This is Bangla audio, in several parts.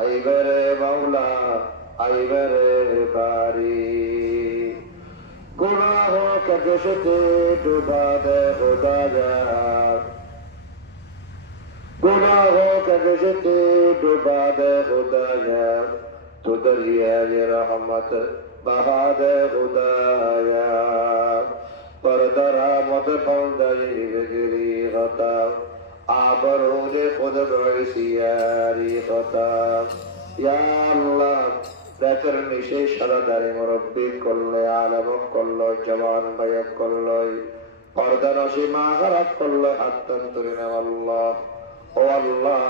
আইবারে মাওলা আইবারে বারি গুনাহ কদশতে ডুবা দে খুদায়া गुनाह कदशते डुबा दे खुदाया तो दरिया रहमत बहा दे खुदाया पर दरा मत बंदाई गिरी खता आबरून खुद गैसियारी खता या अल्लाह बेकर निशे शरदारी मुरब्बी कुल्ले आलम कुल्लो जवान बयक कुल्लो पर्दा नशी मागरत कुल्लो हत्तन तुरिना अल्लाह ও আল্লাহ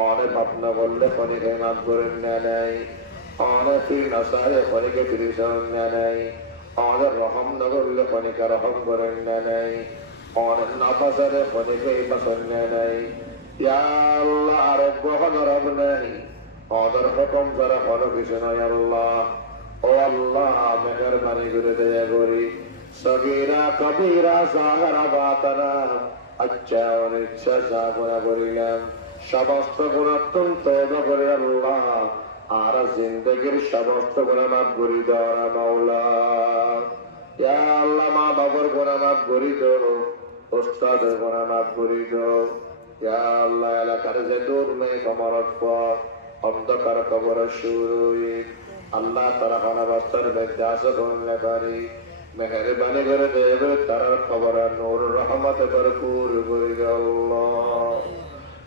অনেক ভাবনা বললে খনিকে মাফ করে নেয় অনেক ফির নসারে খনিকে ফিরিশন নেয় অনেক রহম না করলে খনিকে রহম করে নেয় অনেক নাফাসারে খনিকে পাশন নেয় ইয়া আল্লাহ আরোগ্য হনরব নেই অদর হুকুম করা হলো কিছু নয় আল্লাহ ও আল্লাহ মেহেরবানি করে দয়া করি সগীরা কবীরা সাহারা বাতানা আচ্ছা অনিচ্ছা যা গুণা করিলাম সমস্ত গুণাত্ম তওবা করে আল্লাহ আর জিন্দেগির সমস্ত গুণা মাফ করে দাও মাওলা ইয়া আল্লাহ মা বাবার গুণা মাফ করে দাও উস্তাদের গুণা মাফ করে দাও ইয়া আল্লাহ এলাকার যে দূর নেই কমরত পথ অন্ধকার কবর শুরুই আল্লাহ তারা খানাবাস্তার মধ্যে আসে ধরলে পারি মেহেরবানি করে দেবে তার খবর নূর রহমত ভরপুর করে আল্লাহ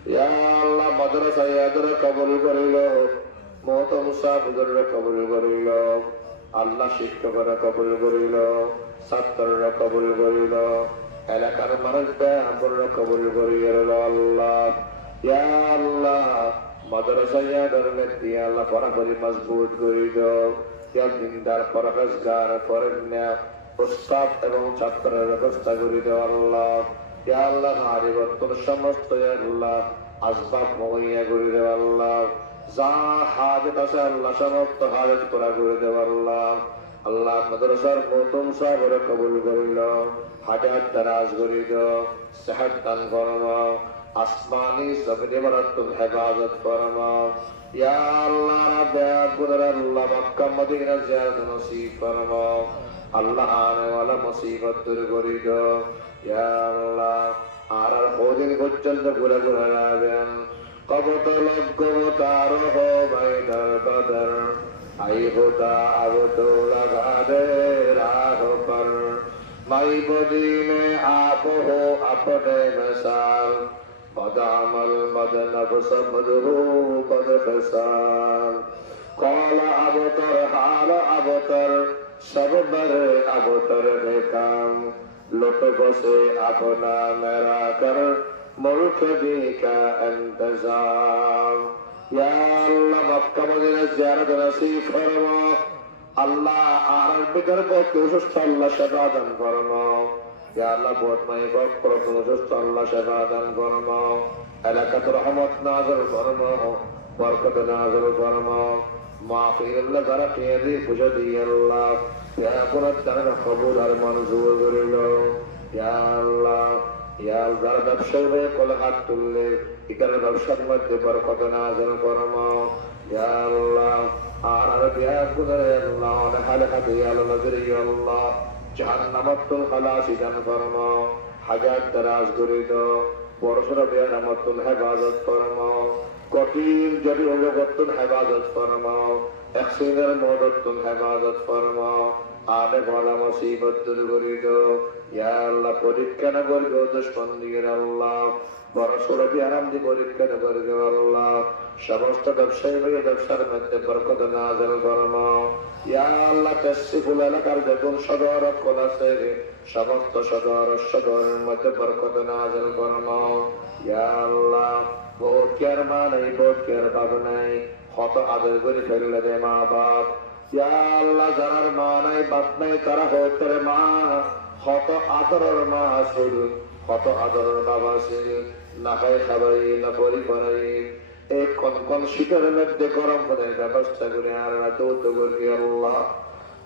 ইয়া আল্লাহ মাদ্রাসা ইয়াদের কবুল করিল মোহতম সাহেবদের কবুল করিল আল্লাহ শিক্ষকরা কবুল করিল ছাত্ররা কবুল করিল এলাকার মানুষরা আমরা কবুল করিল আল্লাহ ইয়া আল্লাহ মাদ্রাসা ইয়াদের মধ্যে আল্লাহ পরাপরি মজবুত করিল ইয়া দিনদার পরহেজগার পরজ্ঞা উস্তাদ এবং ছাত্রের ব্যবস্থা করে দেওয়া আল্লাহ ইয়া আল্লাহ নারী বর্তন সমস্ত আল্লাহ আসবাব মুহৈয়া করে দেওয়া আল্লাহ যা হাজত আছে আল্লাহ সমস্ত হাজত পুরা করে দেওয়া আল্লাহ আল্লাহ মাদ্রাসার মতুম সাহেবের কবুল করিল হাজাত দারাজ করিল সেহত দান ফরমাও আসমানি জমিনে বরাতুল হেফাজত ফরমাও ইয়া আল্লাহ রাব্বানা কুদর আল্লাহ মক্কা মদিনা জিয়ারত নসিব ফরমাও আল্লাহ আনে ওয়ালা মুসিবত দূর করে দাও ইয়া আল্লাহ আর বহুদিন পর্যন্ত ঘুরে ঘুরে রাখবেন কবত লগ্গম তারহ বাইদার বদর আই হোতা আবতো লাগা দে রাহ পর মাই বদিনে আপ হো আপনে মিসাল বদামল মদ নফস মদহু বদ ফসাল কলা আবতর হাল আবতর सब बर अवतर काम लुट बसे अपना मेरा कर मुल्क दी का इंतजाम या अल्लाह मक्का मदीना ज़ियारत नसीब फरमा अल्लाह आरब बिगर को तुझसे अल्लाह शफाअत फरमा या अल्लाह बहुत मैं बहुत पर तुझसे अल्लाह शफाअत फरमा अलकत रहमत नाज़िल फरमा बरकत नाज़िल फरमा माफी अल्लाह जरा केदी खुशदी अल्लाह या कुरान तारा कबूल और मंजूर कर लो या अल्लाह जरा ব্যবসা হয়ে কোলে হাত তুললে ইকার ব্যবসার মধ্যে বরকত নাযিল ফরমাও ইয়া আল্লাহ আর বিয়া কুদরে আল্লাহ হালে হাতে ইয়া নজরে ইয়া আল্লাহ জাহান্নামাতুল খালাসি দান ফরমাও হাজাত দারাজ করে দাও পরশুরা বিয়া নামাতুল হেফাজত ফরমাও কঠিন জটিল জগতুল হেফাজত ফরমাও একসিনের মদতুল হেফাজত ফরমাও আনে বড় মুসিবত দূর করে দাও ইয়া আল্লাহ পরীক্ষা না করবে দুশমন দিয়ে আল্লাহ বড় সুরভি আরাম দিয়ে পরীক্ষা না করবে আল্লাহ সমস্ত ব্যবসায়ী ভাই ব্যবসার মধ্যে বরকত নাযিল ফরমাও ইয়া আল্লাহ তাসফুল এলাকার বেতন সদর কলাসে সমস্ত সদরের মধ্যে বরকত নাযিল ফরমাও ইয়া আল্লাহ বহুত কেয়ার মা নাই বহুত কেয়ার বাবা নাই কত আদর করে ফেললে রে মা বাপ ইয়া আল্লাহ যারা মা নাই বাপ নাই তারা হতে মা কত আদরের মা আছে কত আদরের বাবা আছে না খাই খাবাই না পরি করাই এই কোন শীতের মধ্যে গরম করে ব্যবস্থা করে আর দৌত করি আল্লাহ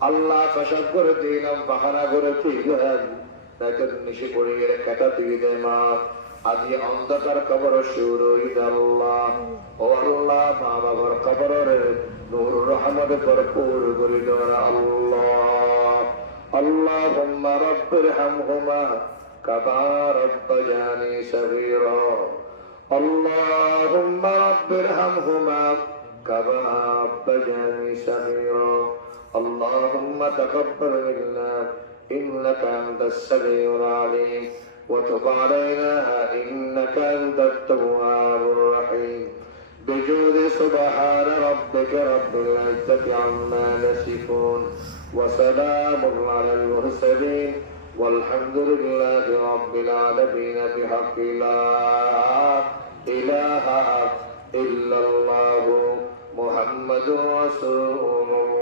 আল্লাহ কসব করে দিলাম বাহানা করে দিলেন তাদের নিশে পড়িয়ে কাটা দিয়ে দেয় মা আদি অন্ধকার কবর শুরু আল্লাহ ও আল্লাহ মা বাবার रहमत भरपूर कर दो अल्लाह। अल्लाहुम्मा रब्बिरहमहुमा कमा रब्बयानी सगीरा। अल्लाहुम्मा रब्बिरहमहुमा कमा रब्बयानी सगीरा। अल्लाहुम्मा तक़ब्बल मिन्ना إنك أنت السميع العليم وتب علينا إنك أنت التواب الرحيم بجود سبحان ربك رب العزة عما يصفون وسلام على المرسلين والحمد لله رب العالمين بحق لا إله إلا الله محمد رسول الله।